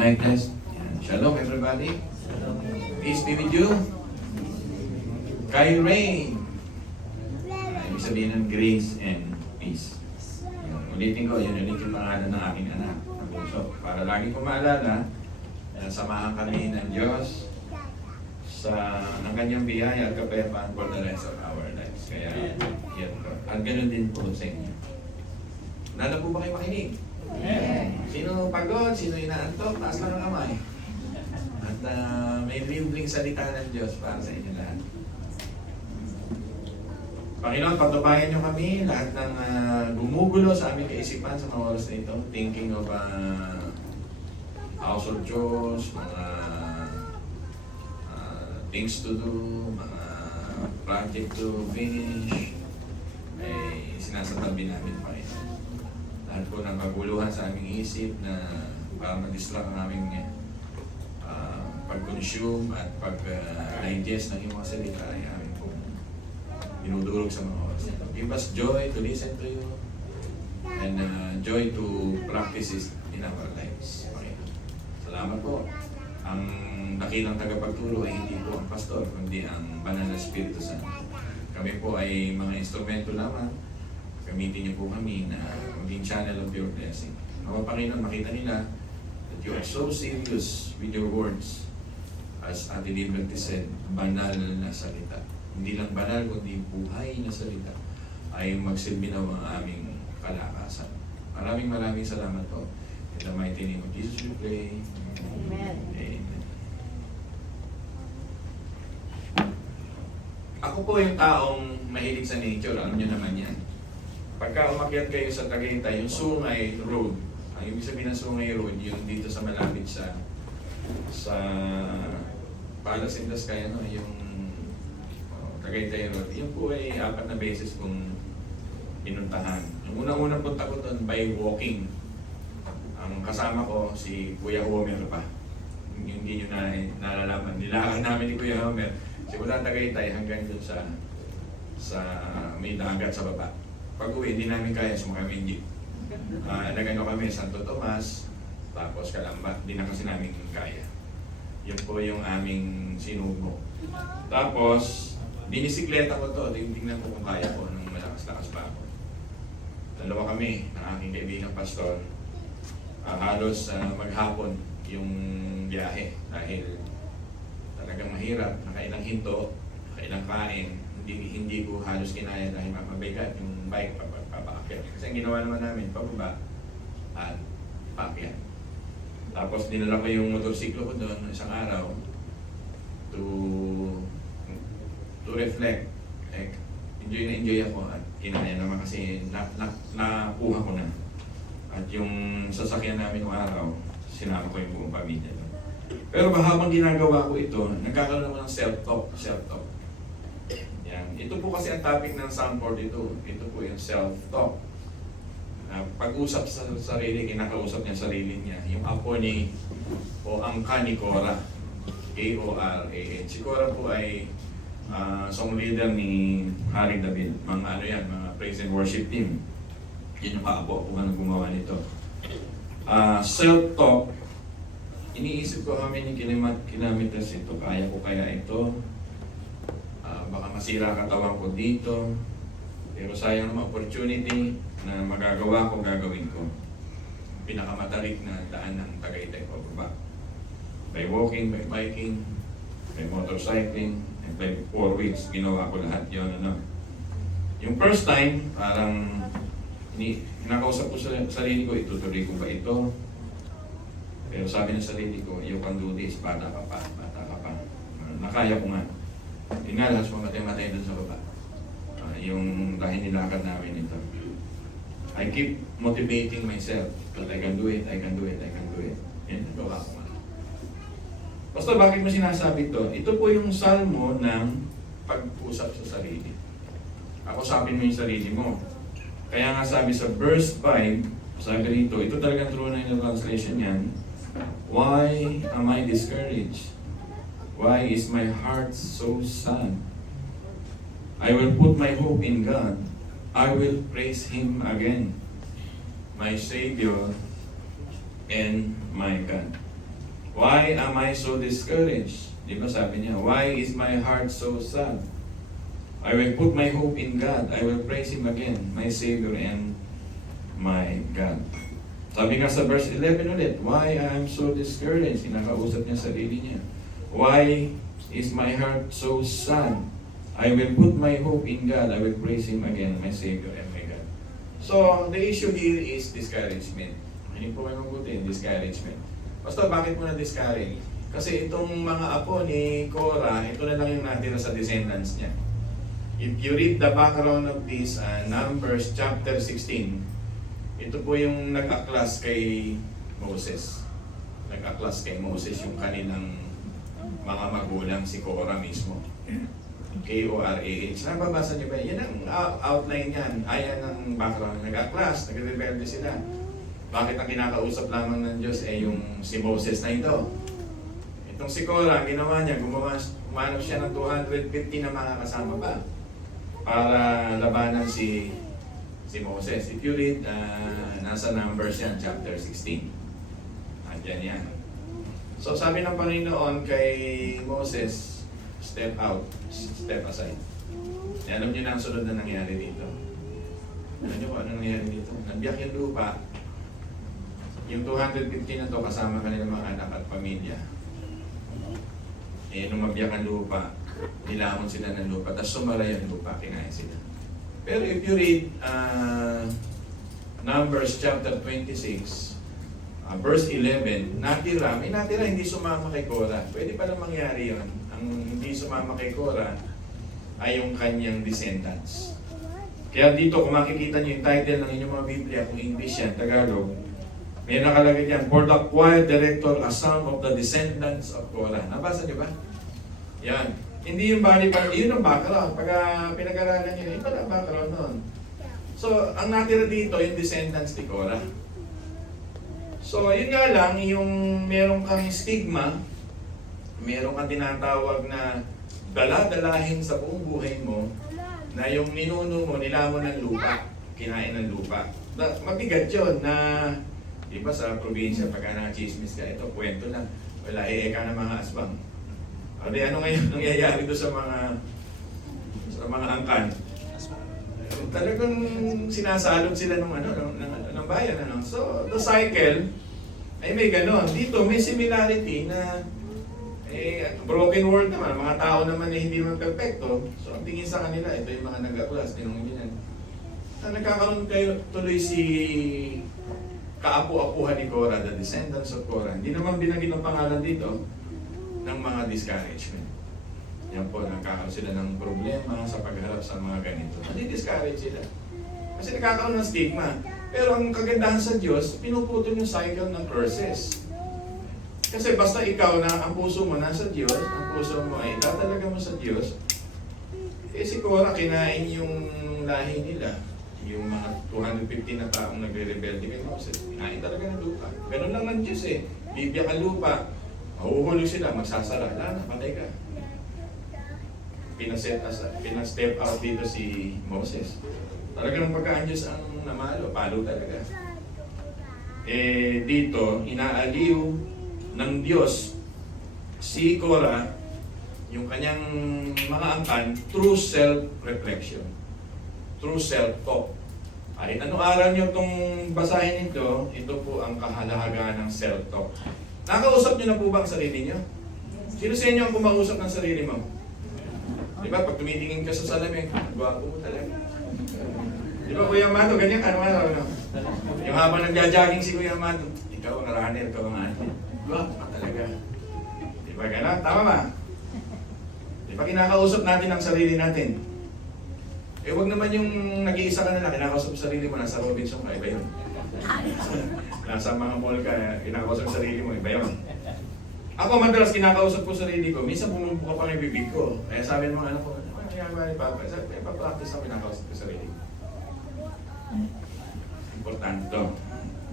Mic test. Yan. Shalom everybody. Peace be with you. Kay Ray. Ibig sabihin ng grace and peace. Yan. Ulitin ko, yun ulit yung pangalan ng aking anak. So, para lagi ko maalala, samahan kami ng Diyos ng kanyang biyaya at kapayapaan for the rest of our lives. Kaya, yan po. At ganun din po sa inyo. Nala po ba kayo makinig? Sino pagod? Sino inaantok? Taas lang ang kamay. At may libreng salita ng Diyos para sa inyo lahat. Panginoon, patubayan niyo kami lahat ng gumugulo sa aming kaisipan sa mga oras na ito. Thinking of house of Diyos, mga things to do, mga project to finish, ay sinasatabi namin, Panginoon. Lahat po ng kaguluhan sa aming isip na para mag-distract ang aming pag-consume at pag-digest ng iyong mga salita ay aming po dinudurog sa mga oras ito. Give us joy to listen to you and joy to practice it in our lives. Panginoon. Salamat po. Ang dakilang tagapagturo ay hindi po ang pastor, kundi ang banal na Espiritu Santo. Kami po ay mga instrumento lamang. Gamitin niyo po kami na maging channel of your blessing. Mga Panginoon, makita nila that you are so serious with your words. As Ate Liberty said, banal na salita. Hindi lang banal, kundi buhay na salita ay magsilbi na ang aming kalakasan. Maraming salamat po. In the mighty name of Jesus we pray. Amen. Amen. Ako po yung taong mahilig sa nature, alam niyo naman yan. Pagka umakyat kayo sa Tagaytay, yung Sungay Road, ang ibig sabihin ng Sungay Road, yung dito sa malapit sa Palace in the Sky, ano, yung Tagaytay Road, yun po ay 4 na beses kong pinuntahan. Yung unang-unang punta ko doon by walking. Ang kasama ko si Kuya Homer pa. Hindi nyo na nalalaman. Nilakan namin ni Kuya Homer. Simula Tagaytay hanggang doon sa may dagat sa baba. Pag uwi, hindi namin kaya sumakay ng jeep. Nagano kami, Santo Tomas, tapos Calamba. Hindi na kasi namin kaya. Yun po yung aming sinubo. Tapos, binisikleta ko to. Tingnan ko kung kaya ko nung malakas-lakas pa ako. Dalawa kami ng aking kaibigang pastor. Halos maghapon yung biyahe dahil talagang mahirap, nakailang hinto, nakailang kain, hindi ko halos kinaya dahil mabigat yung bike papaakyat. Kasi ang ginawa naman namin, pababa at paakyat. Tapos dinala ko yung motorsiklo ko doon isang araw to reflect. Enjoy ako at kinaya naman kasi nakuha ko na. At yung sasakyan namin ng araw, sinama ko yung buong pamilya. Pero habang ginagawa ko ito, nagkakaroon naman ng self-talk. Yan. Ito po kasi ang topic ng Sanford ito. Ito po yung self-talk. Pag-usap sa sarili, kinakausap niya sarili niya. Yung apo ni, o angka ni Cora. K-O-R-A-N. Si Cora po ay song leader ni Haring David. Mga praise and worship team. Yun yung kaapo kung ano gumawa nito. Self-talk, iniisip ko kami yung kilometers ito. Kaya ko kaya ito? Baka masira katawan ko dito. Pero sayang naman opportunity na magagawa ko, gagawin ko. Pinakamatarik na daan ng Tagaytay pababa. By walking, by biking, by motorcycling, and by 4 weeks, ginawa ko lahat yun. Yung first time, parang nakausap ko sa sarili ko, itutuloy ko ba ito? Pero sabi ng sarili ko, you can do this, bata ka pa. Nakaya ko nga. Yun nga, lahat mamatay dun sa baba. Yung dahil nilakad namin ito. I keep motivating myself that I can do it. Yan, nagawa ko nga. Basta bakit mo sinasabi ito? Ito po yung salmo ng pag-usap sa sarili. Ako sabihin mo yung sarili mo. Kaya nga sabi sa verse 5, sabi dito, ito talagang true na yung translation yan. Why am I discouraged? Why is my heart so sad? I will put my hope in God. I will praise Him again, my Savior and my God. Why am I so discouraged? Di ba sabi niya, why is my heart so sad? I will put my hope in God. I will praise Him again, my Savior and my God. Sabi nga sa verse 11 ulit, why I am so discouraged? Kinakausap niya sarili niya. Why is my heart so sad? I will put my hope in God. I will praise Him again, my Savior and my God. So, the issue here is discouragement. Hindi po kayo mabuti, discouragement. Pastor, bakit mo na-discourage? Kasi itong mga apo ni Korah, ito na lang yung natira sa descendants niya. If you read the background of this, Numbers chapter 16, ito po yung nag-aklas kay Moses. Nag-aklas kay Moses yung kanilang mga magulang, si Korah mismo. K-O-R-A-H. Nababasa niyo ba? Yan ang outline yan. Ayan ang background. Nag-aklas, nag-rebelde sila. Bakit ang kinakausap lamang ng Diyos ay yung si Moses na ito? Itong si Korah, ginawa niya, umanap siya ng 250 na mga kasama pa para labanan si Moses. If you read, nasa Numbers yan, chapter 16. Andyan yan. So sabi ng Panginoon kay Moses, step out, step aside. Alam niyo na ang sunod na nangyari dito. Alam niyo kung ano nangyari dito? Nagbiyak yung lupa. Yung 250 na to kasama kanilang mga anak at pamilya. Nung mabiyak ang lupa, nilamon sila ng lupa, tapos sumalay ang lupa, kinain sila. Pero if you read Numbers chapter 26, verse 11, may natira hindi sumama kay Korah. Pwede pala mangyari yon. Ang hindi sumama kay Korah ay yung kanyang descendants. Kaya dito, kung makikita niyo yung title ng inyong mga Biblia, kung English yan, Tagalog, may nakalagay yan, for the choir director, a son of the descendants of Korah. Nabasa niyo ba? Yan. Hindi yung body part, yun ang background. Pag pinag-aralan niyo, yun pala ang background nun. So, ang natira dito, yung descendants ni Korah. So, yun nga lang, yung meron kang stigma, meron kang tinatawag na dala-dalahin sa buong buhay mo, na yung ninuno mo, nilamon ng lupa, kinain ng lupa. Mabigat yun na, di ba sa probinsya, pagka na-chismis ka, ito, kwento lang, wala ka ng mga asbang. O di, ano ngayon nangyayari doon sa mga angkan? Talagang sinasalot sila ng bayan. So, the cycle, ay may ganon. Dito, may similarity na broken world naman. Mga tao naman na hindi man perfecto. So, ang tingin sa kanila, ito yung mga nag-aklas, tinong yan. Nagkakaroon kayo tuloy si kaapu-apuhan ni Korah, the descendants of Korah. Hindi naman binagin ang pangalan dito ng mga discouragement. Yan po, nagkakaroon sila ng problema sa pagharap sa mga ganito. Hindi discourage sila. Kasi nagkakaroon ng stigma. Pero ang kagandahan sa Diyos, pinuputol yung cycle ng curses. Kasi basta ikaw na ang puso mo nasa Diyos, ang puso mo ay tatalaga mo sa Diyos, si Korah kinain yung lahi nila. Yung mga 250 na taong nagre-rebelde kay Moses, kinain talaga ng lupa. Ganun lang ng Diyos eh. Bibiyak ang lupa, mahuhulog sila, magsasara. Wala na, patay ka. Pinastep out dito si Moses. Talaga ng pagkaan Diyos ang namalo, palo talaga. Dito, inaaliw ng Diyos si Korah, yung kanyang mga angkan, through self-reflection. Through self-talk. Ay, anong aral nyo itong basahin nito? Ito po ang kahalagahan ng self-talk. Nakausap nyo na po ba ang sarili nyo? Sino sa inyo ang kumausap ng sarili mo? Diba, pag tumitingin ka sa salamin, gwapo mo talaga. Diba, Kuya Mato, ganyan ka naman. Yung habang nagja-jogging si Kuya Mato, ikaw ang runner, ikaw ang ano. Gwapo ka talaga. Diba, gano'n? Tama ba? Diba, kinakausap natin ang sarili natin. Huwag naman yung nag-iisa ka na lang, kinakausap sa sarili mo, nasa Robinson ka, iba yun. Nasa mga mall ka, kinakausap sa sarili mo, iba yun. Ako madalas kinakausap ko sarili ko, minsan bumubuka pa ng bibig ko. Kaya sabi ng mga anak ko, ano nangyayari ni Papa? Sabi, pa-practice ako kinakausap ko sarili ko. Importante to.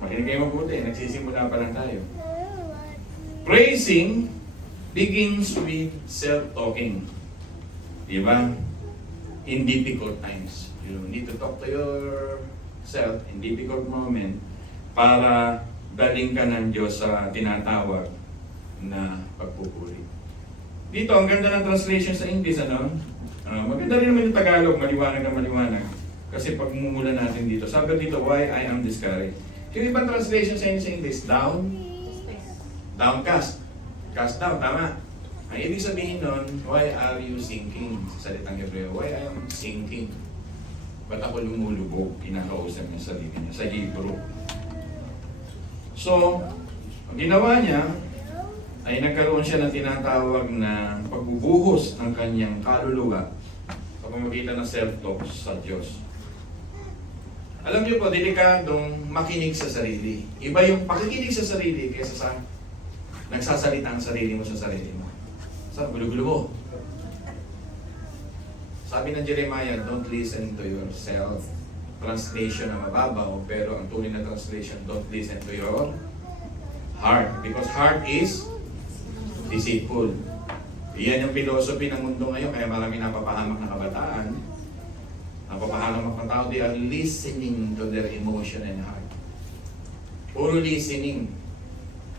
Makinig kayo mabuti, nagsisimula pa lang tayo. Praising begins with self-talking. Diba? In difficult times. You need to talk to yourself in difficult moment para daling ka ng Diyos sa tinatawag na pagpupuri. Dito, ang ganda ng translation sa English, ano? Maganda rin naman yung Tagalog, maliwanag na maliwanag. Kasi pag mumula natin dito, sabi dito, why I am discouraged. Yung ibang translation sa English, down, downcast. Cast down, tama. Ang ibig sabihin nun, why are you sinking? Sa salitang Hebreo, why I am sinking? Ba't ako lumulubog? Kinakausap niya sa sarili niya, sa Hebrew. So, ang ginawa niya, ay nagkaroon siya ng tinatawag na pagbubuhos ng kanyang kaluluwa sa pamamagitan ng self-talk sa Diyos. Alam niyo po, delikadong makinig sa sarili. Iba yung pakikinig sa sarili kaysa sa nagsasalita ang sarili mo sa sarili mo. Sa gulo-gulo mo. Sabi ng Jeremiah, don't listen to yourself. Translation na mababaw, pero ang tunay na translation, don't listen to your heart. Because heart is deceitful. Iyan yung philosophy ng mundo ngayon, kaya marami napapahamak na kabataan. Napapahamak ng tao, they are listening to their emotion and heart. Puro listening.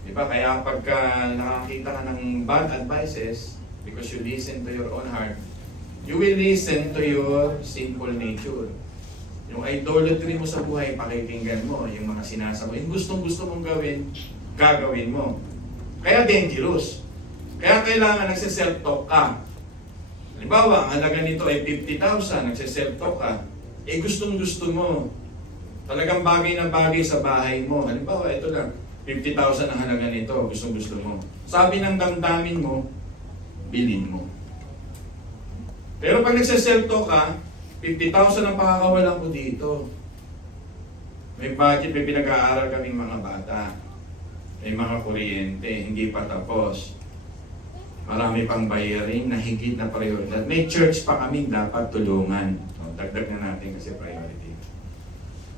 Diba? Kaya pagka nakakita ka ng bad advices, because you listen to your own heart, you will listen to your sinful nature. Yung idolatry mo sa buhay, pakikinggan mo. Yung mga sinasama, yung gustong-gusto mong gawin, gagawin mo. Kaya dangerous. Kaya kailangan nagsiself-talk ka. Halimbawa, ang halaga nito ay 50,000, nagsiself-talk ka. Eh gustong-gusto mo. Talagang bagay na bagay sa bahay mo. Halimbawa, ito lang, 50,000 ang halaga nito, gustong-gusto mo. Sabi ng damdamin mo, bilhin mo. Pero pag nagsiself-talk ka, 50,000 ang pakakawalan ko dito. May budget, may pinag-aaral kaming mga bata. May mga kuryente, hindi pa tapos. Marami pang bayarin na higit na prioridad. May church pa kami dapat tulungan. So, dagdag na natin kasi priority.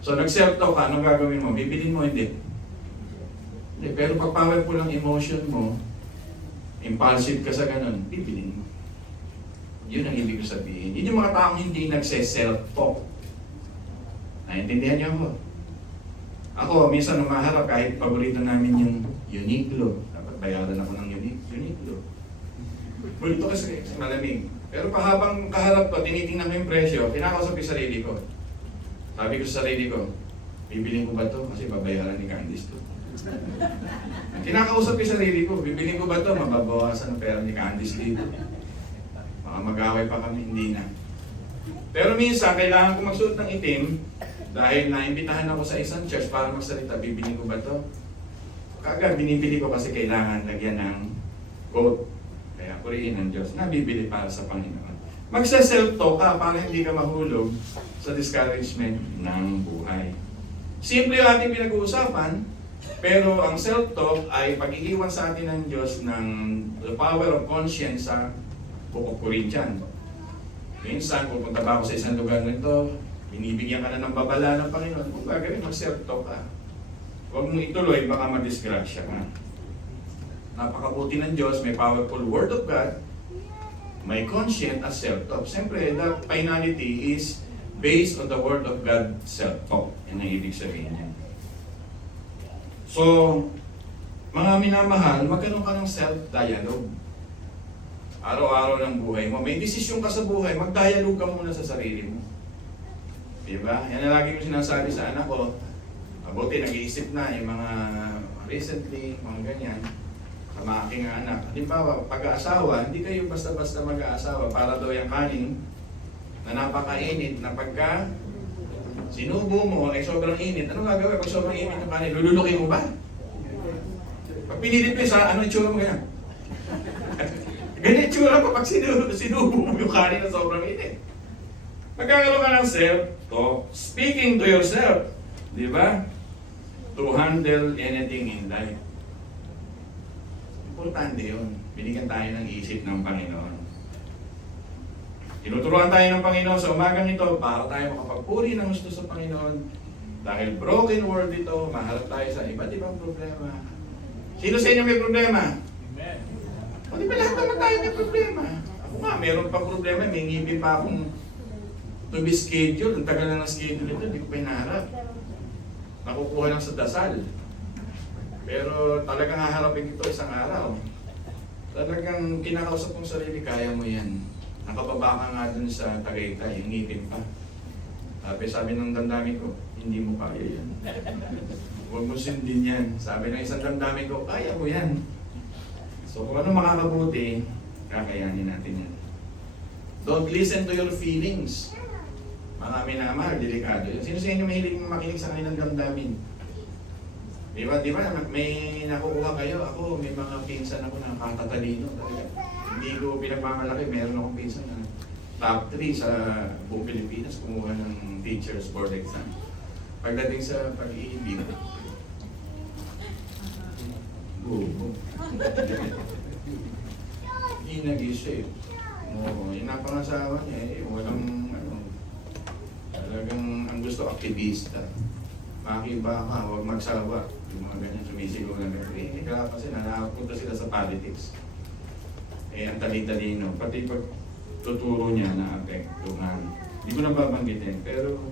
So, nag-self-talk ka, anong gagawin mo? Bibilin mo, hindi. Pero pag powerful ang emotion mo, impulsive ka sa ganun, bibilin mo. Yun ang ibig ko sabihin. Yun yung mga taong hindi nagse-self-talk. Naintindihan niyo ako? Ako, minsan umaharap kahit paborito namin yung Uniqlo. Dapat bayaran ako ng Uniqlo. Bulito kasi malamig. Pero pahabang kaharap ko, tinitingnan ko yung presyo, kinakausap ko yung sarili ko. Sabi ko sa sarili ko, bibiling ko ba to? Kasi babayaran ni Candice to. Kinakausap ko yung sarili ko, bibiling ko ba to? Mababawasan ang pera ni Candice dito. Baka mag-away pa kami, hindi na. Pero minsan, kailangan ko magsuot ng itim dahil naimbitahan ako sa isang church para magsalita, bibiling ko ba to? Kagad, binibili ko kasi kailangan lagyan ng coat. Kaya purihin ng Diyos, nabibili para sa Panginoon. Magsa-self-talk ka para hindi ka mahulog sa discouragement ng buhay. Simple yung ating pinag-uusapan, pero ang self-talk ay pag-iiwan sa atin ng Diyos ng the power of conscience sa Book of Corinthians. Minsan, pupunta ba ako sa isang lugar nito, binibigyan ka na ng babala ng Panginoon, kung gagawin, mag-self-talk ka. Huwag mong ituloy, baka madisgrasya ka. Napakabuti ng Diyos, may powerful Word of God, may conscience as self-talk. Siyempre, the finality is based on the Word of God self-talk. Yan ang ibig sabihin niya. So, mga minamahal, magkaroon ka ng self-dialogue. Araw-araw ng buhay mo. May desisyon ka sa buhay, mag-dialogue ka muna sa sarili mo. Diba? Yan ang lagi ko sinasabi sa anak ko. Mabuti, nag-iisip na yung mga recently, mga ganyan. Sa mga aking anak. Halimbawa, pag-aasawa, hindi kayo basta-basta mag-aasawa para daw yung kanin na napakainit na pagka sinubo mo ay sobrang init. Ano gagawin pag sobrang init ng kanin? Lulunukin mo ba? Pag pinilit mo sa ano yung tsura mo ganyan? Ganyan tsura pa pag sinubo mo yung kanin na sobrang init. Magkakaroon ka ng self-talk, speaking to yourself. Di ba? To handle anything in life. Importante yun. Binigyan tayo ng isip ng Panginoon. Tinuturuan tayo ng Panginoon sa umagang ito para tayo makapagpuri ng gusto sa Panginoon. Dahil broken world ito, maharap tayo sa iba't ibang problema. Sino sa inyo may problema? Amen. O di ba lahat naman tayo may problema? Ako nga, meron pa problema. May ngipin pa akong to be scheduled. Ang tagal na ng schedule ito, hindi ko pa hinaharap. Nakukuha lang sa dasal. Pero talagang haharapin ito isang araw. Talagang kinakausap kong sarili, kaya mo yan. Nakababa ka nga dun sa Tagaytay, yung ngipin pa. Sabi ng damdamin ko, hindi mo kaya yan. Huwag mo sundin yan. Sabi ng isang damdamin ko, kaya mo yan. So kung ano makakabuti, kakayanin natin yan. Don't listen to your feelings. Mga minamahal, delikado yun. Sino sa inyo mahilig makinig sa kanilang damdamin? Di ba, may nakukuha kayo. Ako, may mga pinsan ako na katatalino. Hindi ko pinagmamalaki, meron akong pinsan na top 3 sa buong Pilipinas kumuha ng teacher's board exam. Pagdating sa pag-iibig, bubo. Hindi nag-isip. Oo, yung napangasawa niya, walang talagang ang gusto aktivista. Makiba ka, huwag magsawa. Yung mga ganyan sumisigaw lang. Hindi ka kasi nakapunta sila sa politics. Ang tali-talino. Pati pag tuturo niya na apektuhan. Hindi ko na babanggitin. Pero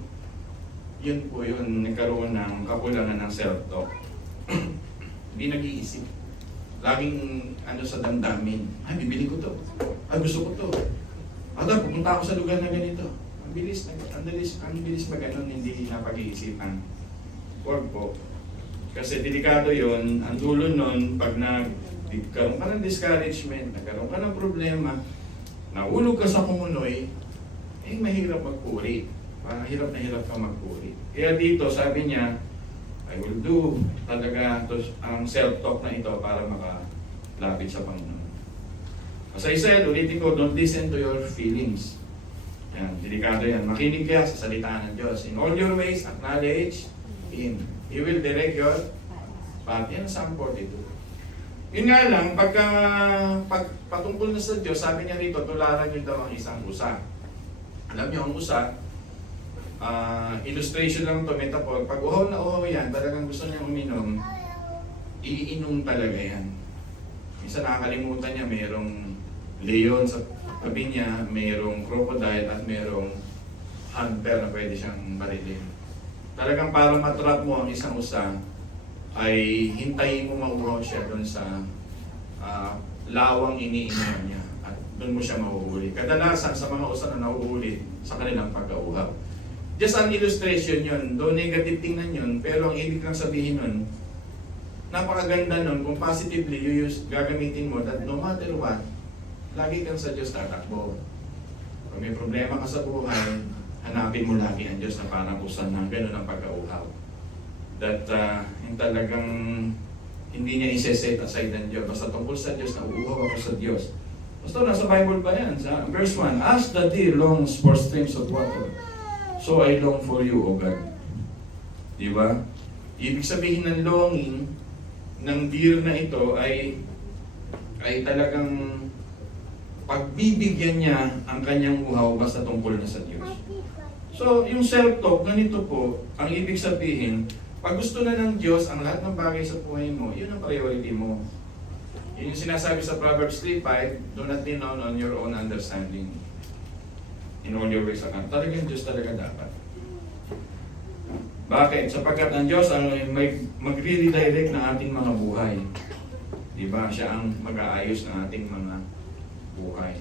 yun po yun, nagkaroon ng kakulangan ng self-talk. Hindi nag-iisip. Laging sa damdamin. Ay, bibili ko to. Ay, gusto ko to. Pupunta ako sa lugar na ganito. Ang bilis ba ganun, hindi napag-iisipan. Huwag po. Kasi delikado yun, ang dulo nun, pag nagkaroon ka ng discouragement, nagkaroon ka ng problema, nahulog ka sa kumunoy, mahirap magpuri. Hirap na hirap ka magpuri. Kaya dito, sabi niya, I will do talaga ang self-talk na ito para makalapit sa Panginoon. As I said, ulitin ko, don't listen to your feelings. Yan, delikado yan. Makinig kaya sa salita ng Diyos. In all your ways, acknowledge Him. He will direct your path. Yan, Psalm 42. Yun nga lang, patungkol na sa Diyos, sabi niya rito, tularan niyo daw ang isang usa. Alam niyo, ang usa, illustration lang to, metaphor. Pag uhaw na uhaw yan, talagang gusto niya uminom, iinom talaga yan. Minsan nakakalimutan niya, mayroong leon sa tabi niya, mayroong crocodile at mayroong hunter na pwede siyang barilin. Talagang para matrap mo ang isang usa, ay hintayin mo mauhaw siya doon sa lawang iniinom niya at doon mo siya mahuhuli. Kadalasan sa mga usa na nahuhuli sa kanilang pag-auhaw. Just an illustration yun, though negative tingnan yun, pero ang ibig lang sabihin nun, napakaganda nun, kung positively gagamitin mo that no matter what, lagi kang sa Diyos tatakbo. Kung may problema ka sa buhay, hanapin mo lagi ang Diyos na parang usan na gano'n ang pagkauhaw. That yung talagang hindi niya isa-set aside ng Diyos. Basta tungkol sa Diyos, na uuhaw ako sa Diyos. Basta nasa Bible pa yan, sa verse 1, as the deer longs for streams of water, so I long for you, O God. Diba? Ibig sabihin ng longing ng deer na ito ay talagang pagbibigyan niya ang kanyang uhaw basta tungkol na sa Diyos. So, yung self-talk, ganito po, ang ibig sabihin, pag gusto na ng Diyos ang lahat ng bagay sa buhay mo, yun ang priority mo. Yun yung sinasabi sa Proverbs 3:5, do not lean on your own understanding. In all your ways, talagang Diyos talaga dapat. Bakit? Sapagkat ang Diyos ang magre-redirect ng ating mga buhay. Diba? Siya ang mag-aayos ng ating mga buhay.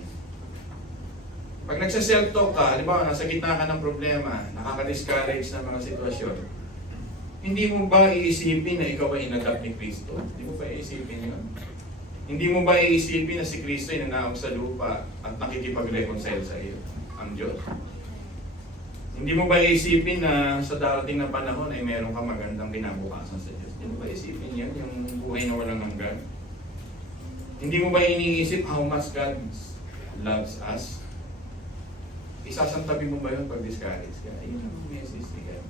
Pag nagsa-self-talk ka, halimbawa, nasa gitna ka ng problema, nakaka-discourage na mga sitwasyon, hindi mo ba iisipin na ikaw ay inadapt ni Kristo? Hindi mo ba iisipin yun? Hindi mo ba iisipin na si Kristo ay nanaog sa lupa at nakikipag-reconcile sa iyo? Ang Diyos. Hindi mo ba iisipin na sa darating na panahon ay meron ka magandang kinabukasan sa Diyos? Hindi mo ba iisipin yan, yung buhay na walang hanggan? Hindi mo ba iniisip how much God loves us? Isasantabi mo ba yun pag discourage ka? Ayun ang message ni God.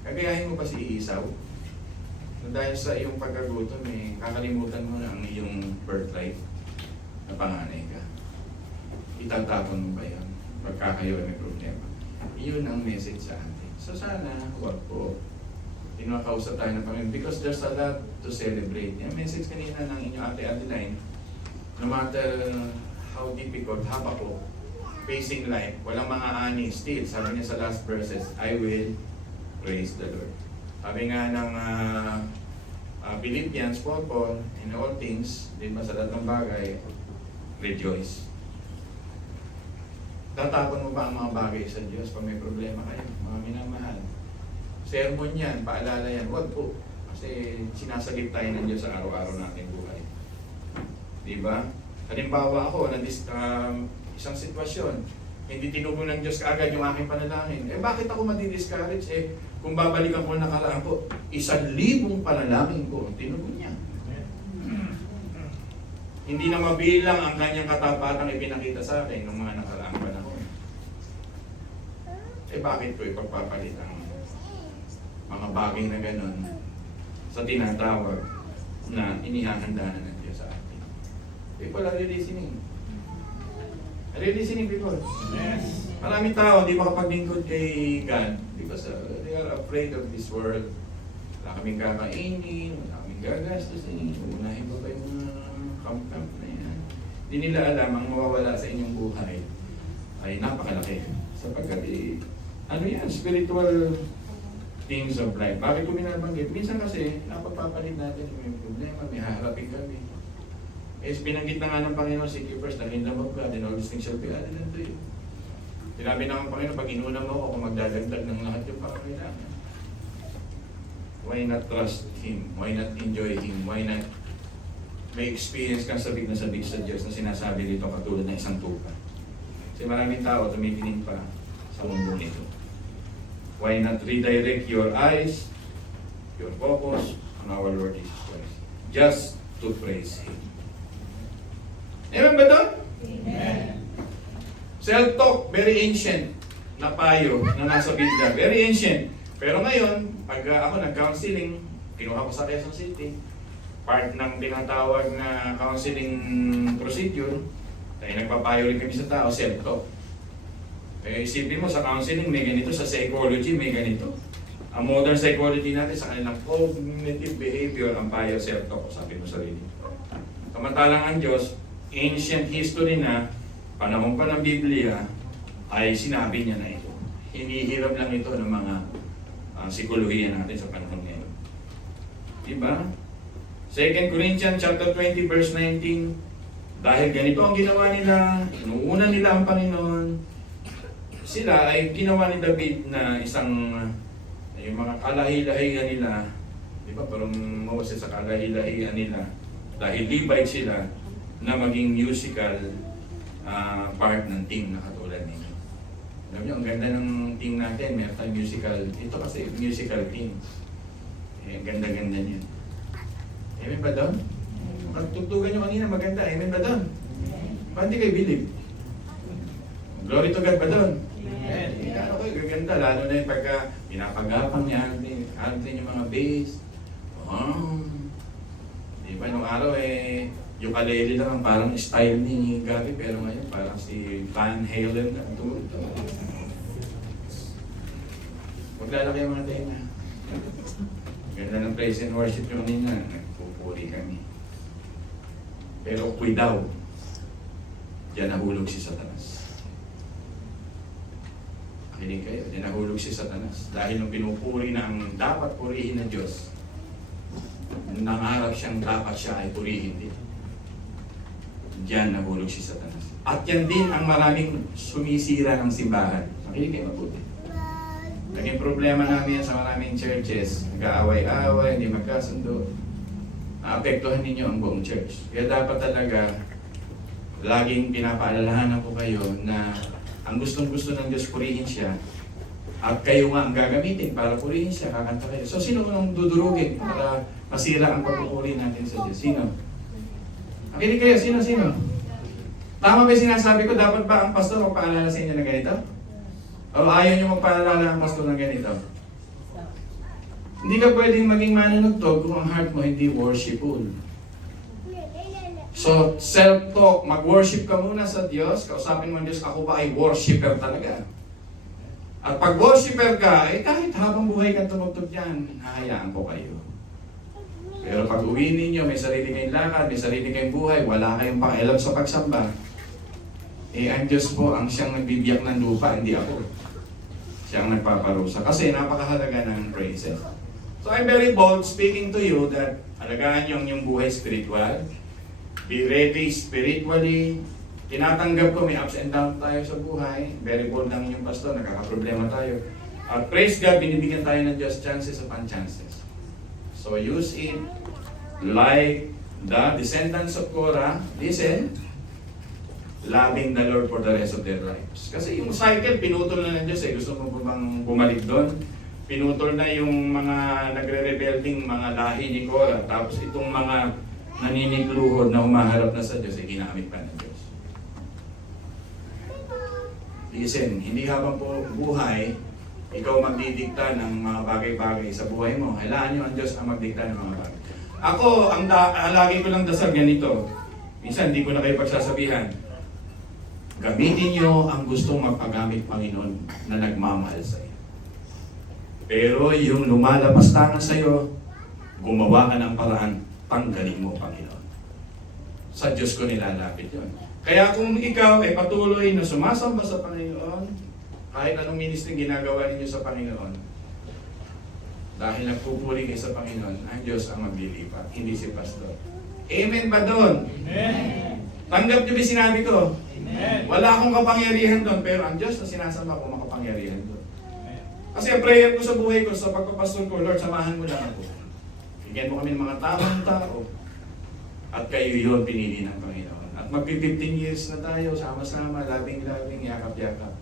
Kagayahin mo pa si Esau? Dahil sa iyong pagkagutom, kakalimutan mo na ang iyong birthright na panganay ka. Itatapon mo ba yan pagka kayo may problema? Iyon ang message sa atin. So sana, huwag po. Tinakausap tayo ng Panginoon because there's a lot to celebrate. Yung message kanina ng inyong Ate Adeline, no matter how difficult, Habakuk, facing life, walang mga ani, still, sabi niya sa last verses, I will praise the Lord. Sabi nga ng Philippians 4:4, in all things, din ba sa lahat ng bagay, rejoice. Tatapon mo ba ang mga bagay sa Diyos pag may problema kayo, mga minamahal? Sermon yan, paalala yan, wag po. Kasi sinasagip tayo ng Diyos sa araw-araw nating buhay. Diba? Halimbawa ako, isang sitwasyon, hindi tinugon ng Diyos kaagad yung aking panalangin. Bakit ako madi-discourage? Kung babalikan ko nakaraan ko, 1,000 panalangin ko, tinugon niya. Hindi na mabilang ang kanyang katapatang ipinakita sa akin ng mga nakaraang panahon. Bakit ko ipagpapalit ang mga bagay na gano'n sa tinatawag na inihahanda na ng Diyos sa atin? People are listening. Are you listening, people? Yes. Maraming tao hindi makapaglingkod kay God because they are afraid of this world. Wala kaming kakainin, wala kaming gagastusin, unahin pa ba yung mga camp-camp na yan. Hindi nila alam ang mawawala sa inyong buhay ay napakalaki. Sapagkat ano yan, spiritual things of life. Bakit ko binabanggit? Minsan kasi napapapalit natin yung problema, may haharapin kami. Binanggit na nga ng Panginoon, seek you first, the kingdom of God, and all these things shall be added unto you. Sinabi na ng Panginoon, pag inuna mo ako, magdadagdag ng lahat yung pangangailangan. Why not trust Him? Why not enjoy Him? Why not may experience kang sabik na sabik sa Diyos na sinasabi dito katulad ng isang tupa? Kasi maraming tao tumitingin pa sa mundo nito. Why not redirect your eyes, your focus on our Lord Jesus Christ? Just to praise Him. Amen ba doon? Amen. Self-talk, very ancient na payo na nasa Biblia. Very ancient. Pero ngayon, pag ako nag-counseling, kinuha ko sa Quezon City, part ng tinatawag na counseling procedure, tayo nagpapayo rin kami sa tao, self-talk. Kaya isipin mo, sa counseling may ganito, sa psychology may ganito. Ang modern psychology natin sa kanilang cognitive behavior, ang payo, self-talk, sabi mo sarili. Samantalang ang Diyos, ancient history na, panahon pa ng Biblia, ay sinabi niya na ito. Hinihirap lang ito ng mga psikolohiya natin sa panahon ngayon. Diba? 2 Corinthians chapter 20 verse 19, dahil ganito ang ginawa nila, inuuna nila ang Panginoon, sila ay ginawa ni David na isang, yung mga kalahi-lahian nila, diba? Parang Moses sa kalahi-lahian nila, dahil Levite sila, na maging musical part ng team na katulad ninyo. Alam nyo, ang ganda ng team natin, meron tayong musical, ito kasi musical team. Ang ganda-ganda niya. Amen ba doon? Tugtugan nyo kanina, maganda. Amen ba doon? Paano kayo believe? Glory to God ba doon? Amen. Ano kayo, gaganda, lalo na yung pagka pinapagapang niya, atin yung mga bass. Diba, nung araw ukulele lang ang parang style ni Gabi, pero ngayon parang si Van Halen na tulad. Maglalaki ang mga tenga. Ganda ng praise and worship yung kanina, nagpupuri kami. Pero ako'y daw, diyan nahulog si Satanas. Kinig kayo, diyan nahulog si Satanas. Dahil nung pinupuri na ang dapat purihin ng Diyos, nangarap siyang dapat siya ay purihin din. Diyan nahulog si Satanas. At yan din ang maraming sumisira ng simbahan. Makinig kayo mabuti. Naging problema namin yan sa maraming churches. Nag-aaway-aaway, hindi magkasundo. Naapektuhan ninyo ang buong church. Kaya dapat talaga, laging pinapaalalahanan ko kayo na ang gustong-gusto ng Diyos purihin siya. At kayo nga ang gagamitin para purihin siya, kakanta kayo. So sino nang dudurugin para masira ang pagpupuri natin sa Diyos? Sino? Makinig kayo, sino? Tama ba yung sinasabi ko, dapat ba ang pastor magpaalala sa inyo na ganito? O ayaw nyo magpaalala ang pastor na ganito? Hindi ka pwedeng maging manunugtog kung ang heart mo hindi worshipful. So, self-talk, mag-worship ka muna sa Diyos, kausapin mo ang Diyos, ako ba ay worshiper talaga? At pag worshiper ka, kahit habang buhay kang tumugtog dyan, hahayaan ko kayo. Pero pag uwi ninyo, may sarili kayong lakad, may sarili kayong buhay, wala kayong pakialam sa pagsamba, ang Diyos po ang siyang nagbibiyak ng lupa, hindi ako. Siya ang nagpaparusa. Kasi napakahalaga ng praises. So I'm very bold speaking to you that Alagaan niyo ang inyong buhay spiritual. Be ready spiritually. Tinatanggap ko, may ups and downs tayo sa buhay. Very bold lang yung pastor, nagkakaproblema tayo. At praise God, binibigyan tayo ng Diyos chances upon chances. So use it like the descendants of Korah. Listen, loving the Lord for the rest of their lives. Kasi yung cycle, pinutol na ng Diyos eh. Gusto mo ba bang bumalik doon? Pinutol na yung mga nagre-rebelding mga lahi ni Korah. Tapos itong mga naninigluhod na humaharap na sa Diyos ay ginamit pa ng Diyos. Listen, hindi habang po buhay, ikaw magdidikta ng mga bagay-bagay sa buhay mo. Hayaan nyo ang Diyos ang magdikta ng mga bagay. Ako, lagi ko lang dasal ganito. Minsan, hindi ko na kayo pagsasabihan. Gamitin nyo ang gustong magpagamit Panginoon na nagmamahal sa iyo. Pero yung lumalabas tangan sa iyo, gumawa ka ng paraan, tanggalin mo, Panginoon. Sa Diyos ko nilalapit yun. Kaya kung ikaw ay patuloy na sumasamba sa Panginoon, kahit anong ministry ginagawa ninyo sa Panginoon, dahil nagpupuri kayo sa Panginoon, ang Diyos ang maglilipat, hindi si Pastor. Amen ba doon? Amen. Tanggap niyo ba sinabi ko? Amen. Wala akong kapangyarihan doon, pero ang Diyos na sinasamba ko makapangyarihan doon. Kasi ang prayer ko sa buhay ko, sa pagpapastor ko, Lord, samahan mo lang ako. Bigyan mo kami ng mga tamang tao. At kayo yun pinili ng Panginoon. At magpi-15 years na tayo, sama-sama, labing-labing, yakap-yakap.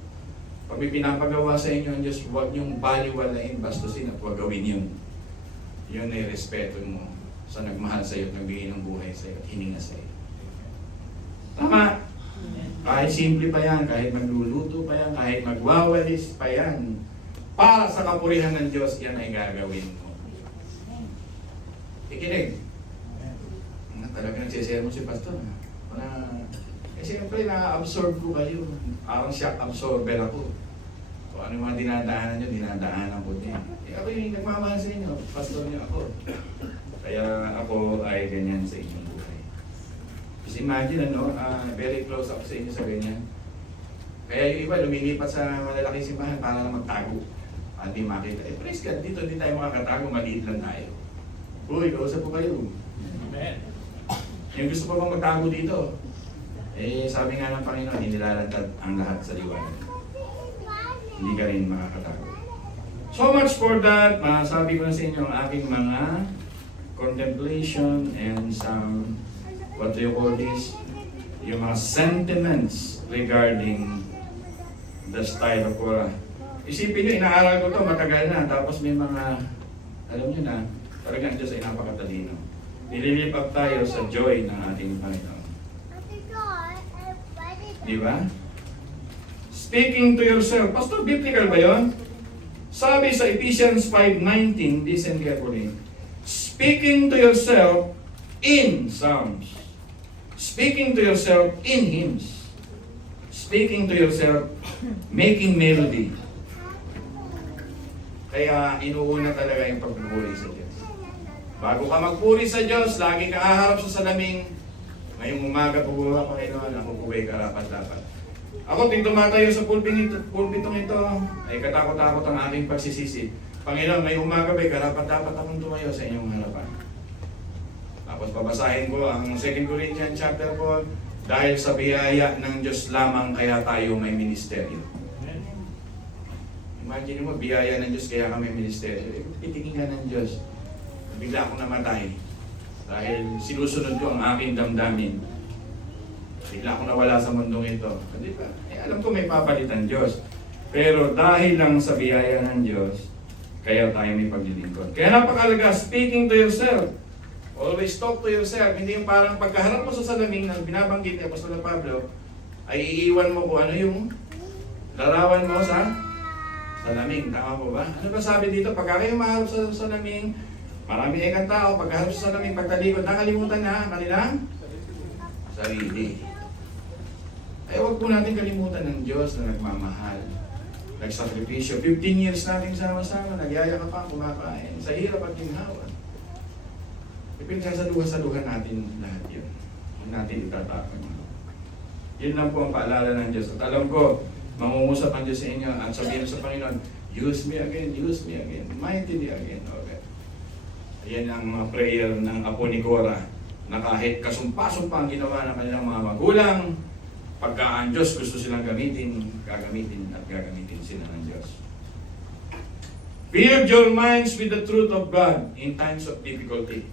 Pag may pinapagawa sa inyo ang Diyos, huwag niyong baliwalain, bastusin at huwag gawin yun. Yun ay respeto mo sa nagmahal sa iyo at nagbigay ng buhay sa iyo at hininga sa iyo. Tama. Kahit simple pa yan, kahit magluluto pa yan, kahit magwawalis pa yan, para sa kapurihan ng Diyos, yan ay gagawin mo. Ikinig. Talaga nagsisero mo si Pastor. Siyempre na-absorb ko kayo. Parang shock absorber ako. Kung ano mga dinadaanan nyo, dinadaanan ko din. Ako yung nagmamahal sa inyo, Pastor nyo ako. Kaya ako ay ganyan sa inyong buhay. Just imagine, very close ako sa inyo sa ganyan. Kaya yung iba lumilipat sa malalaki simbahan para na magtago. At di makita. Praise God, dito hindi tayo makakatago, maliit lang tayo. Uy, kausap po kayo. Amen. Yung gusto pa bang magtago dito? Sabi nga ng Panginoon, hindi lalantad ang lahat sa liwanag. Hindi ka rin makakatago. So much for that. Masabi ko na sa inyo ang aking mga contemplation and some, what do you call this? Yung mga sentiments regarding the style of Korah. Isipin nyo, inaaral ko to matagal na. Tapos may mga, alam nyo na, talagang Diyos ay napakatalino. Nililip up tayo sa joy ng ating Panginoon. Di ba? Speaking to yourself. Pastor, biblical ba yun? Sabi sa Ephesians 5:19, listen carefully. Speaking to yourself in psalms. Speaking to yourself in hymns. Speaking to yourself, making melody. Kaya inuuna talaga yung pagpupuri sa Diyos. Bago ka magpuri sa Diyos, lagi kang haharap sa salaming. Ngayong umaga po buha, Panginoon, ako buhay karapat-dapat. Ako, ting tumatayo sa pulpitong ito, ay katakot-takot ang aking pagsisisi. Panginoon, ngayong umaga ba'y karapat-dapat akong tumayo sa inyong harapan. Tapos babasahin ko ang 2 Corinthians chapter 4, dahil sa biyaya ng Diyos lamang kaya tayo may ministeryo. Imagine mo, biyaya ng Diyos kaya kami ministeryo. Itingin ka ng Diyos. Bigla akong namatay. Dahil sinusunod ko ang aking damdamin. Bigla akong nawala sa mundong ito. Hindi ba? Alam ko may papalitan Diyos. Pero dahil lang sa biyaya ng Diyos, kaya tayo may paglilingkod. Kaya napakalaga, speaking to yourself. Always talk to yourself. Hindi yung parang pagkaharap mo sa salamin na binabanggit ni Apostol Pablo, ay iiwan mo kung ano yung larawan mo sa salamin. Tama po ba? Ano ba sabi dito? Pagka kayo maharap sa salamin, marami ay tao, pagkaharap sa salamin, pagtalikod, nakalimutan na ang kanilang sarili. Ay huwag po natin kalimutan ng Diyos na nagmamahal, nagsakripisyo. 15 years natin sama-sama, nagyaya ka pa, kumakain, sa hirap at ginhawa. Ipinagsasaluhan natin lahat yun. Huwag natin itatapon. Yun lang po ang paalala ng Diyos. At alam ko, mangungusap ang Diyos sa inyo at sabihin sa Panginoon, use me again, mightily again. Okay. Yan ang mga prayer ng apo ni Cora na kahit kasumpa-sumpa ang ginawa ng kanilang mga magulang, pagka ang Diyos gusto silang gamitin, gagamitin at gagamitin sila ng Diyos. Build your minds with the truth of God in times of difficulty.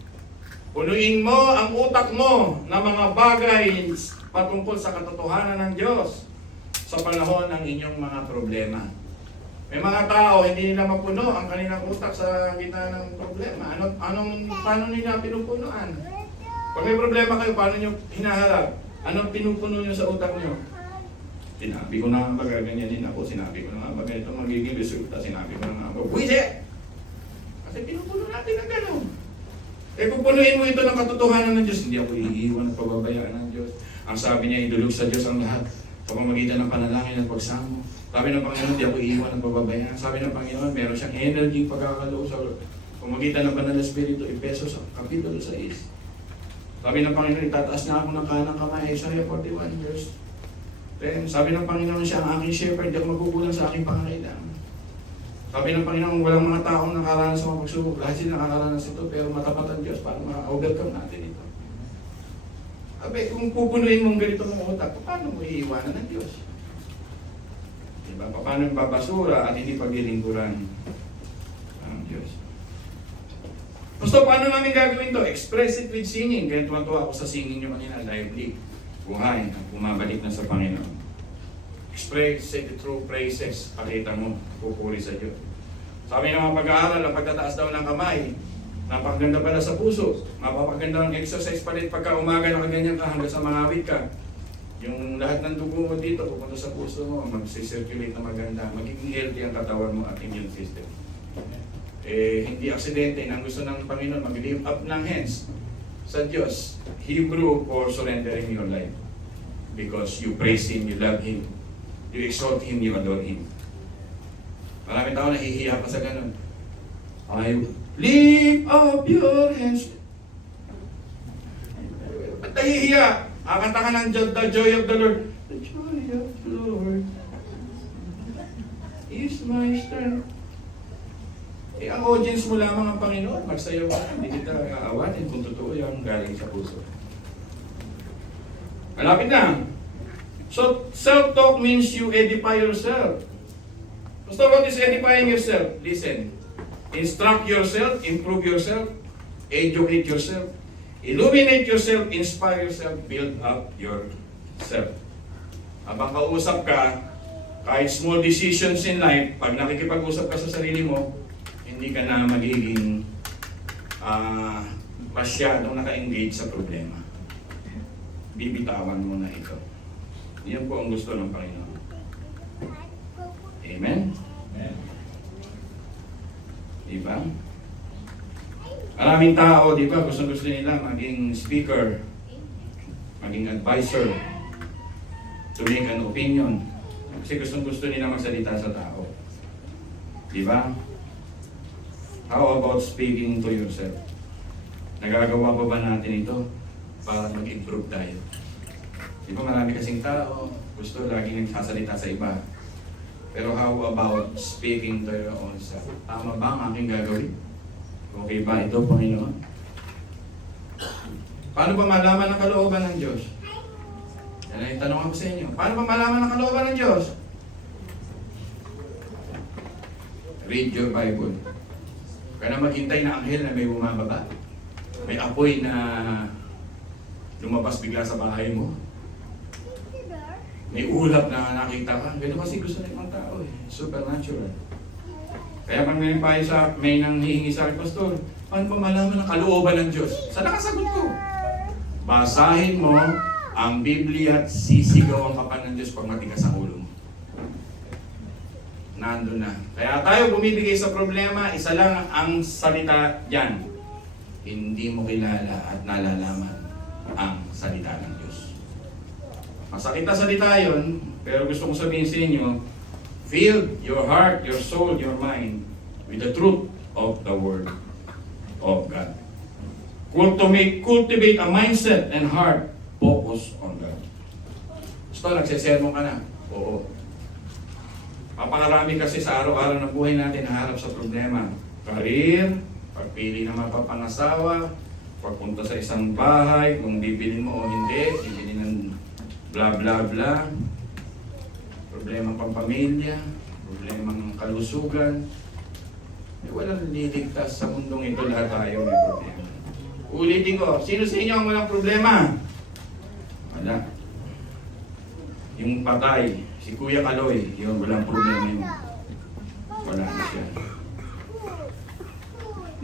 Punuin mo ang utak mo ng mga bagay patungkol sa katotohanan ng Diyos sa panahon ng inyong mga problema. May mga tao, hindi nila mapuno ang kanilang utak sa gitna ng problema. Paano nila pinupunuan? Pag may problema kayo, paano nyo hinaharap? Anong pinupuno nyo sa utak nyo? Sinabi ko na nga ba gaganyanin ako? Sinabi ko na nga ba ganito magiging resulta? Sinabi ko na nga ba, buwise! Kasi pinupuno natin ang gano'n. Eh kung punuin mo ito ng katotohanan ng Diyos, hindi ako iiwan at pababayaan ng Diyos. Ang sabi niya, idulog sa Diyos ang lahat. Pamamagitan ng panalangin at pagsamo. Sabi ng Panginoon, hindi ako iiwan at pababayaan. Sabi ng Panginoon, meron siyang energy pagkakaloob sa pamamagitan ng Banal na Espiritu, Efesos Kapitulo 6. Sabi ng Panginoon, itataas niya ako ng kanang kamay, Isaiah 41 verse 10. Sabi ng Panginoon, siya ang aking shepherd, hindi ako magkukulang sa aking pangangailangan. Sabi ng Panginoon, walang mga taong nakaranas sa mga pagsubok. Lahat sila nakaranas ito, pero matapat ang Diyos para ma-overcome natin ito. Sabi, kung pupunuin mong ganito mong utak, paano mo iiwanan ng Diyos? Diba? Paano babasura at hindi paglilingkuran ng Diyos? Gusto, paano namin gagawin to? Express it with singing. Kaya tuwa-tuwa ako sa singing nyo kanina, lively. Buhay, bumabalik na sa Panginoon. Express it through praises. Pakita mo, pupuri sa Diyos. Sabi ng mga pag-aaral, ang pagtataas daw ng kamay, napakaganda pala sa puso. Mapapaganda ang exercise pa rin pagka umaga nakaganyan ka hanggang sa mangawit ka. Yung lahat ng dugo mo dito, pupunta sa puso mo, mag-circulate na maganda, magiging healthy ang katawan mo at immune system. Hindi aksidente, ang gusto ng Panginoon, mag-lift up ng hands sa Diyos. Hebrew for surrendering your life. Because you praise Him, you love Him, you exalt Him, you adore Him. Maraming tao nahihiya pa sa ganun. I lift up your hands. Ba't nahihiya? Akanta ka ng the joy of the Lord. The joy of the Lord is my strength. Ang audience mo lamang ang Panginoon. Magsayaw ka. Hindi kita aawatin kung totoo yung galing sa puso. Malapit na. So, self-talk means you edify yourself. Pastor, what is edifying yourself? Listen. Instruct yourself, improve yourself, educate yourself, illuminate yourself, inspire yourself, build up yourself. Habang kausap ka, kahit small decisions in life, pag nakikipag-usap ka sa sarili mo, hindi ka na magiging masyadong naka-engage sa problema. Bibitawan mo na ito. Yan po ang gusto ng Panginoon. Amen? Amen. Diba? Maraming tao, diba, gusto nila maging speaker, maging advisor, to make an opinion. Kasi gusto nila magsalita sa tao. Diba? How about speaking to yourself? Nagagawa pa ba natin ito para mag-improve tayo? Diba marami kasing tao, gusto laging nagsasalita sa iba. Pero how about speaking to your own self? Tama ba ang aking gagawin? Okay ba ito, Panginoon? Paano ba malaman ang kalooban ng Diyos? Yan ang tanong ako sa inyo. Paano ba malaman ang kalooban ng Diyos? Read your Bible. Kaya na maghintay na anghel na may bumababa. May apoy na lumabas bigla sa bahay mo. May ulap na nakita ka. Ganito kasi gusto ng mga tao eh. Supernatural. Kaya pag may nanghihingi sa akin, Pastor, paano ba malaman ang kalooban ng Diyos? Saan nakasagot ko? Basahin mo ang Biblia at sisigaw ang kapan ng Diyos pag matigas ang ulo mo. Nandun na. Kaya tayo bumibigay sa problema, isa lang ang salita dyan. Hindi mo kilala at nalalaman ang salita ng Diyos. Masakit na salita yun, pero gusto kong sabihin sa inyo, fill your heart, your soul, your mind with the truth of the Word of God. Cultivate a mindset and heart focused on God. Gusto, nagsesermon ka na? Oo. Papakarami kasi sa araw-araw ng buhay natin naharap sa problema. Career, Pagpili ng mapapangasawa, pagpunta sa isang bahay, kung bibilin mo o hindi, bibili ng bla bla bla, problema pang pamilya, problema ng kalusugan. Walang liligtas sa mundong ito, lahat tayo may problema. Ulitin ko, sino sa inyo ang walang problema? Wala. Yung patay, si Kuya Kaloy, yun, walang problema yun. Wala na siya.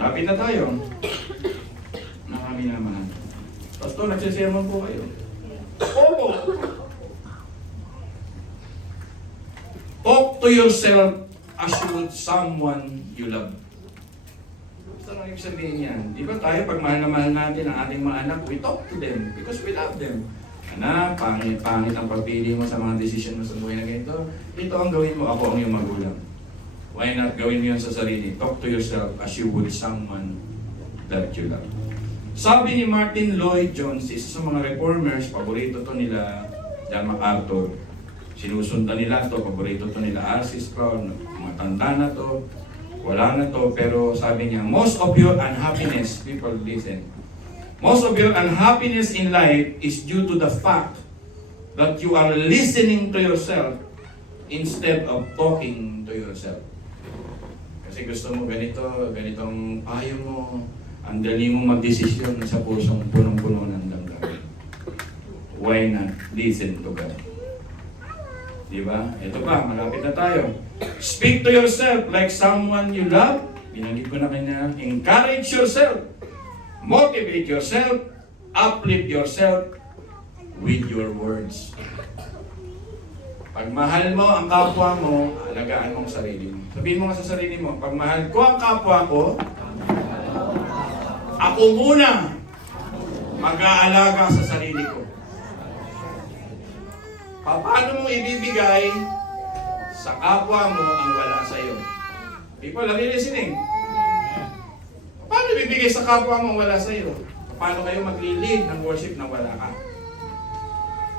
Lapit na tayo. Na kami naman. Pastor, nagsisermon po kayo. Opo! Talk to yourself as you would someone you love. Basta lang ibig sabihin yan. Di ba tayo, pag mahal na mahal natin ang ating mga anak, we talk to them because we love them. Anak, pangit ang pagpili mo sa mga desisyon mo sa buhay na ganito. Ito ang gawin mo, ako ang iyong magulang. Why not gawin mo yun sa sarili? Talk to yourself as you would someone that you love. Sabi ni Martin Lloyd Jones, isa sa mga reformers, paborito to nila John MacArthur. Sinusundan nila to, paborito to nila R.C. Sproul, matanda na to, wala na to, pero sabi niya, most of your unhappiness, people listen, most of your unhappiness in life is due to the fact that you are listening to yourself instead of talking to yourself. Kasi gusto mo ganito, ganitong payo mo, ang dali mo magdesisyon sa pusong punong-puno ng damdamin. Why not listen to God? Diba? Ito pa, malapit na tayo. Speak to yourself like someone you love. Binanggit ko na kanya. Encourage yourself. Motivate yourself. Uplift yourself with your words. Pag mahal mo ang kapwa mo, alagaan mo ang sarili mo. Sabihin mo nga sa sarili mo, pag mahal ko ang kapwa ko, ako muna mag-aalaga sa sarili ko. Paano mo ibibigay sa kapwa mo ang wala sa iyo? People, are you listening? Paano ibibigay sa kapwa mo ang wala sa iyo? Paano kayo magli-lead ng worship na wala ka?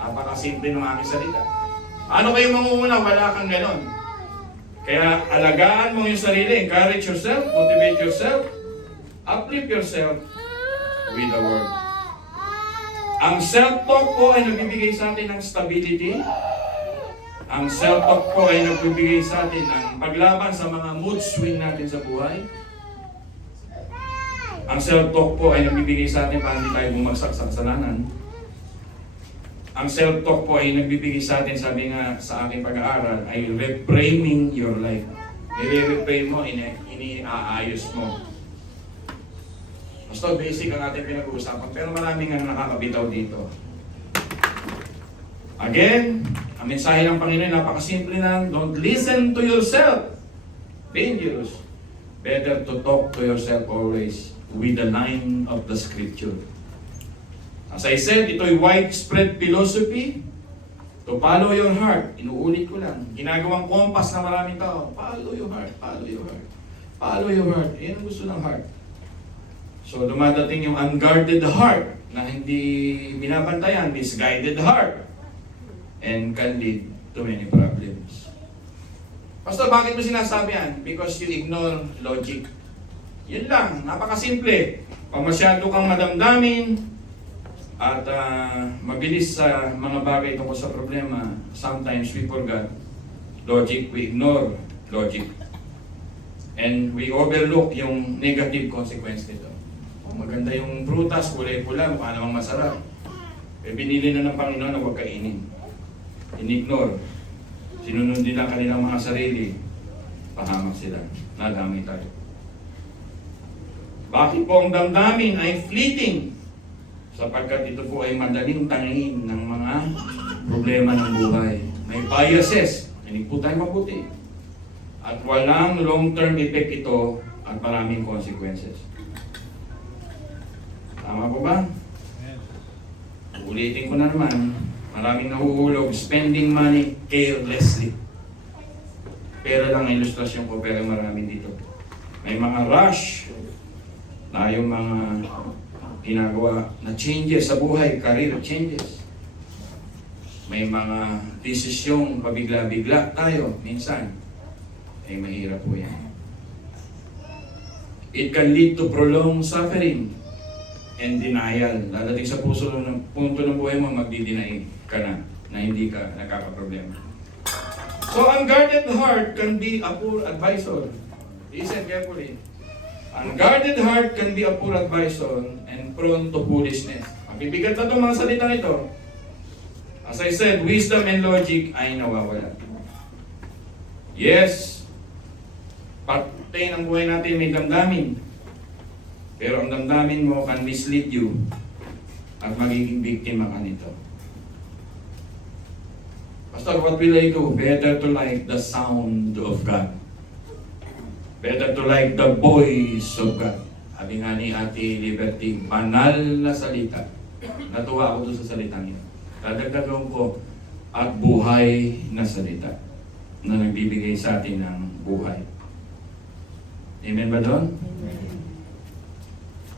Napakasimple ng aking salita. Paano kayo mangunguna? Wala kang ganon. Kaya alagaan mo yung sarili. Encourage yourself, motivate yourself, uplift yourself with the word. Ang self-talk po ay nagbibigay sa atin ng stability. Ang self-talk po ay nagbibigay sa atin ng paglaban sa mga mood swing natin sa buhay. Ang self-talk po ay nagbibigay sa atin para hindi tayo bumagsak sa kasalanan. Ang self-talk po ay nagbibigay sa atin, sabi nga sa aking pag-aaral, ay reframing your life. I-reframe mo, iniaayos mo. Basta basic ang ating pinag-uusapan, pero maraming nga nakakabitaw dito. Again, ang mensahe ng Panginoon, napakasimple lang, don't listen to yourself. Dangerous. Better to talk to yourself always with the line of the scripture. As I said, ito'y widespread philosophy to follow your heart. Inuulit ko lang. Ginagawang kompas na maraming tao. Follow your heart, follow your heart. Follow your heart. Yan ang gusto ng heart. So dumadating yung unguarded heart na hindi binabantayan, misguided heart, and can lead to many problems. Pastor, bakit mo sinasabi yan? Because you ignore logic. Yun lang, napakasimple. Pag masyado kang madamdamin at mabilis sa mga bagay tungkol sa problema, sometimes we forget logic, we ignore logic. And we overlook yung negative consequence nito. Maganda yung prutas, kulay pula, mukha namang masarap. Eh, binili na ng Panginoon na huwag kainin. In-ignore. Sinunod nila kanilang mga sarili. Pahamak sila. Nadamay tayo. Bakit po ang damdamin ay fleeting? Sapagkat ito po ay madaling tangin ng mga problema ng buhay. May biases. Hindi po tayo mabuti. At walang long-term effect ito at maraming consequences. Tama po ba? Ulitin ko na naman, maraming nahuhulog, spending money carelessly. Pera lang ang ilustrasyon ko, pero marami dito. May mga rush na yung mga ginagawa na changes sa buhay, career changes. May mga desisyong pabigla-bigla tayo, minsan. Ay mahirap po yan. It can lead to prolonged suffering and denial. Dadating sa punto ng buhay mo, magdi-deny ka na hindi ka nagkakaproblema. So, unguarded heart can be a poor advisor. Listen carefully. Unguarded heart can be a poor advisor and prone to foolishness. Mabibigat na itong mga salita ito. As I said, wisdom and logic ay nawawala. Yes, parte ng buhay natin may damdamin. Pero ang damdamin mo can mislead you at magiging biktima ka nito. Pastor, what will I do? Better to like the sound of God. Better to like the voice of God. Sabi nga ni Ate Liberty, banal na salita. Natuwa ako doon sa salitang ito. Dadagdagan ko, at buhay na salita na nagbibigay sa atin ng buhay. Amen ba doon?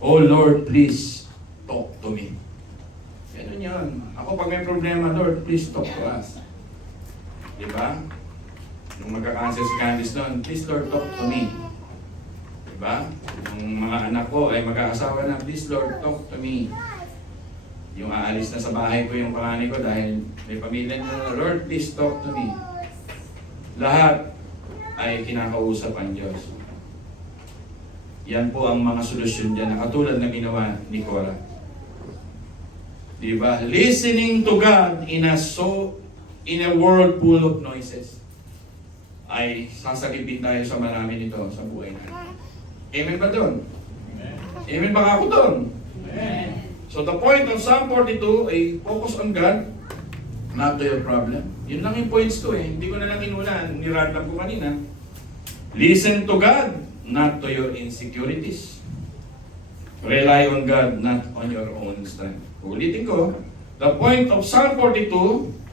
Oh Lord, please talk to me. Ganun yun. Ako pag may problema, Lord, please talk to us. Diba? Nung magka-cancer si Candice noon, please Lord, talk to me. Diba? Nung mga anak ko ay mag-aasawa na, please Lord, talk to me. Yung aalis na sa bahay ko yung panganay ko dahil may pamilya na, Lord, please talk to me. Lahat ay kinakausap ang Diyos. Yan po ang mga solusyon dyan na katulad na ginawa ni Cora. Diba? Listening to God in a world full of noises. Ay sasagipin tayo sa marami nito sa buhay natin. Amen ba doon? Amen ba ako doon? Amen. So the point of Psalm 42 ay focus on God, not to your problem. Yun lang yung points ko eh. Hindi ko na lang inuna, nirandam ko kanina. Listen to God, not to your insecurities. Rely on God, not on your own strength. Ulitin ko, the point of Psalm 42,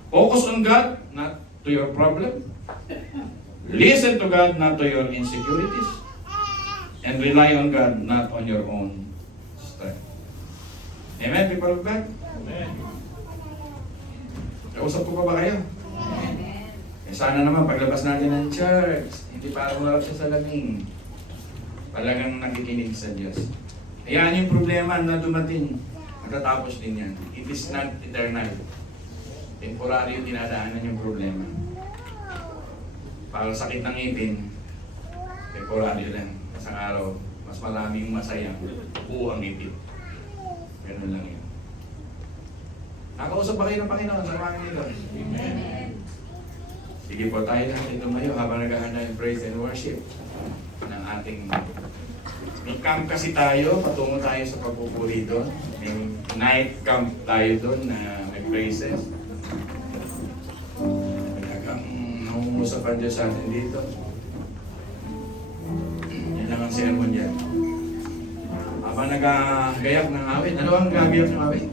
focus on God, not to your problem. Listen to God, not to your insecurities. And rely on God, not on your own strength. Amen, people of God? Amen. Kausap ko pa ba kayo? Amen. Eh, sana naman paglabas natin ng church, hindi para umarap sa salaming. Talagang nakikinig sa Diyos. Ayan yung problema na dumating. Matatapos din yan. It is not eternal. Temporary yung dinadaanan yung problema. Parang sakit ng ngipin, temporary lang. Isang araw, mas maraming masaya. Buo ang ngipin. Ganun lang yun. Nakausap ba kayo ng Panginoon sa mga nito? Amen. Sige po, tayo lang tumayo habang naghahanda ng praise and worship ng ating... May camp kasi tayo, patungo tayo sa pagpupuri doon. May night camp tayo doon na may praises. Talagang nangungusap ang Diyos sa atin dito. Yan lang ang sermon dyan. Habang nagagayak ng awit, ano ang gagayak ng awit?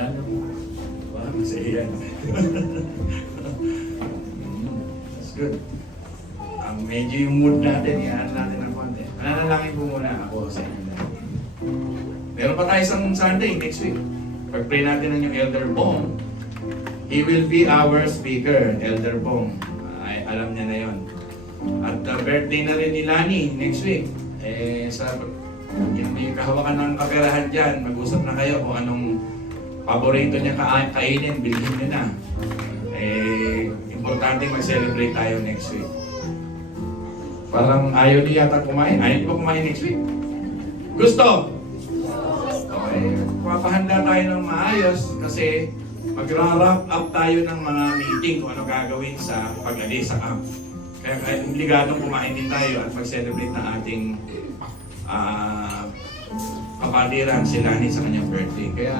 Ano? Wow, masaya yan. That's good. Medyo yung mood natin, iaan natin ng konti. Mananalangin po muna ako sa inyo. Meron pa tayo isang Sunday next week. Pag-pray natin ng yung Elder Bong. He will be our speaker, Elder Bong. Ay, alam niya na yon. At birthday na rin ni Lani next week. Yung may kahawakan ng kaperahan dyan, mag-usap na kayo kung anong paborito niya kainin, bilhin niyo na. Importante mag-celebrate tayo next week. Parang ayaw niya yata kumain. Ayaw niyo ba kumain next week? Gusto? Okay. Papahanda tayo ng maayos kasi magra-wrap up tayo ng mga meeting kung ano gagawin sa pag-alis sa camp. Kaya obligadong kumain din tayo at mag-celebrate ng ating kapatiran si Lani sa kanyang birthday. Kaya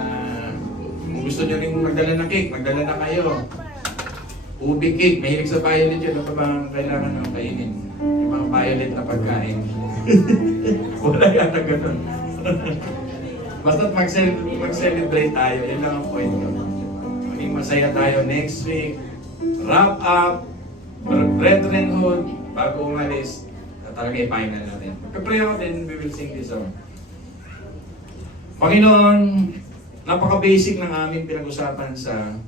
kung gusto niyo rin magdala ng cake, magdala na kayo. Ubi cake, mahilig sa violet yun. Ano pa bang kailangan ng kainin? Yung mga violet na pagkain. Wala yata ganun. Basta mag-celebrate tayo. Yun lang ang point ko. Maging masaya tayo next week. Wrap up. Brethrenhood. Bago umalis. Talaga i-final natin. Magka-pray ako din, we will sing this song. Panginoon, napaka-basic ng aming pinag-usapan sa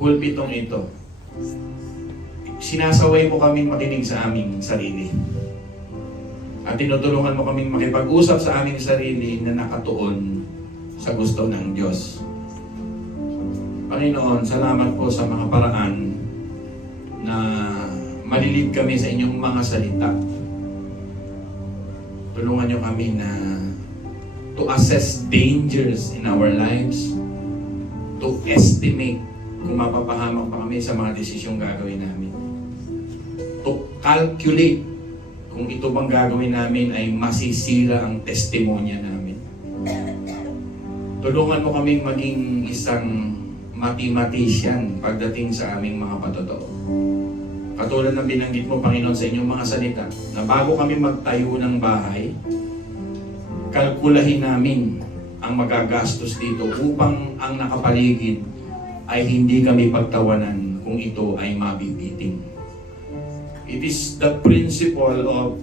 pulpitong ito. Sinasaway mo kaming makinig sa aming sarili. At tinutulungan mo kaming makipag-usap sa aming sarili na nakatuon sa gusto ng Diyos. Panginoon, salamat po sa mga paraan na malilid kami sa inyong mga salita. Tulungan niyo kami na to assess dangers in our lives, to estimate kung mapapahamak pa kami sa mga desisyong gagawin namin, to calculate kung ito bang gagawin namin ay masisira ang testimonya namin. Tulungan mo kaming maging isang mathematician pagdating sa aming mga patotoo. Katulad ng binanggit mo, Panginoon, sa inyong mga salita, na bago kami magtayo ng bahay, kalkulahin namin ang magagastos dito upang ang nakapaligid ay hindi kami pagtawanan kung ito ay mabibiting. It is the principle of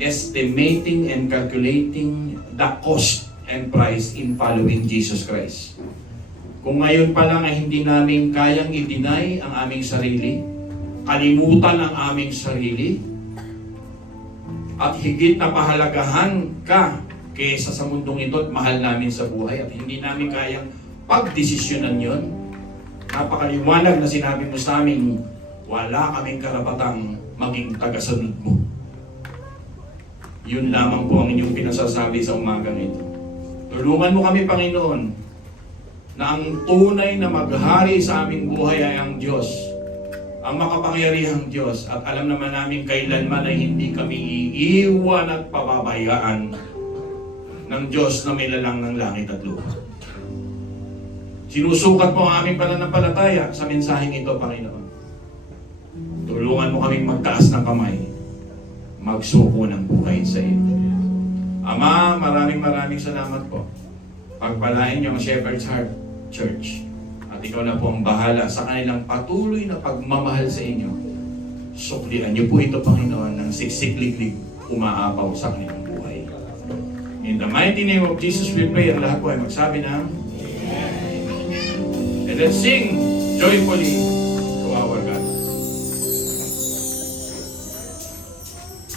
estimating and calculating the cost and price in following Jesus Christ. Kung ngayon pa lang ay hindi namin kayang i-deny ang aming sarili, kalimutan ang aming sarili, at higit na pahalagahan ka kaysa sa mundong ito at mahal namin sa buhay, at hindi namin kayang pagdesisyonan yon, napakaliwanag na sinabi mo sa amin, wala kaming karapatang maging tagasunod mo. Yun lamang po ang inyong pinasasabi sa umagang ito. Tulungan mo kami, Panginoon, na ang tunay na maghari sa aming buhay ay ang Diyos, ang makapangyarihang Diyos, at alam naman namin kailanman ay hindi kami iiwan at pababayaan ng Diyos na may lalang ng langit at lupa. Sinusukat mo ang aming pananampalataya sa mensaheng ito, Panginoon. Tulungan mo kaming magtaas ng kamay, magsuko ng buhay sa iyo. Ama, maraming salamat po. Pagpalain niyo ang Shepherd's Heart Church. At ikaw na po ang bahala sa kanilang patuloy na pagmamahal sa inyo. Suklian niyo po ito, Panginoon, ng siksikliklik umaapaw sa kanilang buhay. In the mighty name of Jesus we pray. Ang lahat po ay magsabi ng Amen. And let's sing joyfully.